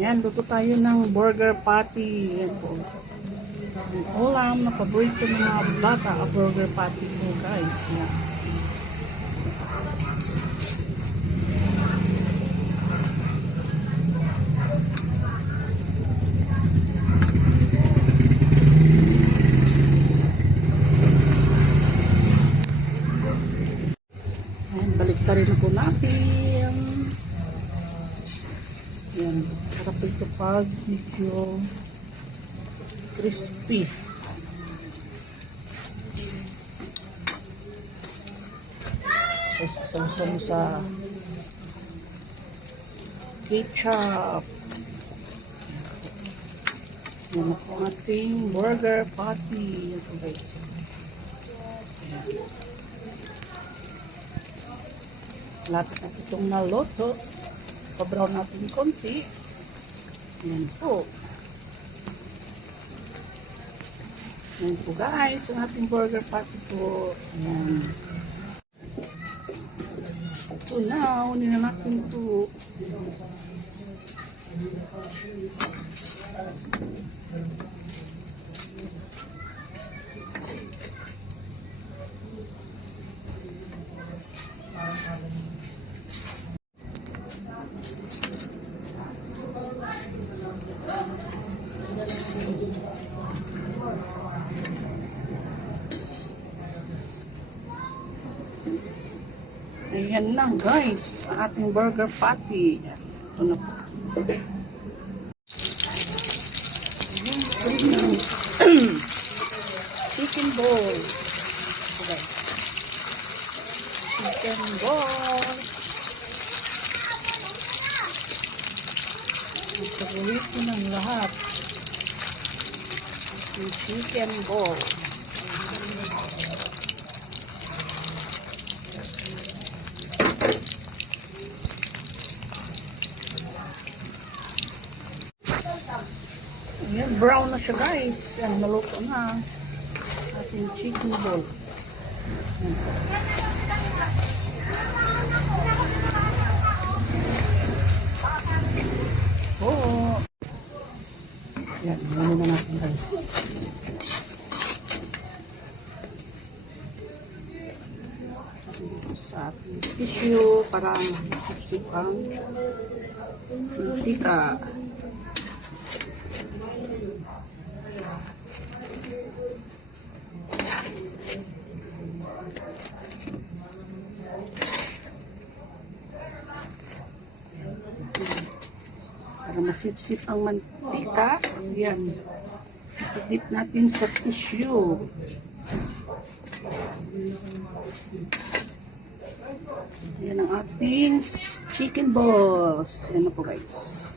Yan, luto tayo ng burger patty. Yan po. Ang ulam na paborito ng mga bata, ang burger patty po guys. Yan. Ayan, balik na po natin. Yan, sarap ito pag medyo crispy. So, sasawsa mo sa ketchup. Yan na ating burger patty. Yan po guys. Lapit na itong naloto. Pa-brown natin konti. Yan po. Yan po guys, ang ating burger patty po. Yan. Ito na, unin na natin ito. Ayan na guys, ang ating burger patty. Ito na po. Chicken ball. Ito. Chicken ball. Ipagawit ko ng lahat. Chicken ball. Ayan, brown na siya guys. Yan, naluto na. Ating chicken ball. Yan. Oo. Yan, ano na natin guys. Sa ating tissue para masipsipang mantika. Para masipsip ang mantika. Yan. Dip natin sa tissue. Yan ang ating chicken balls. Yan na po guys.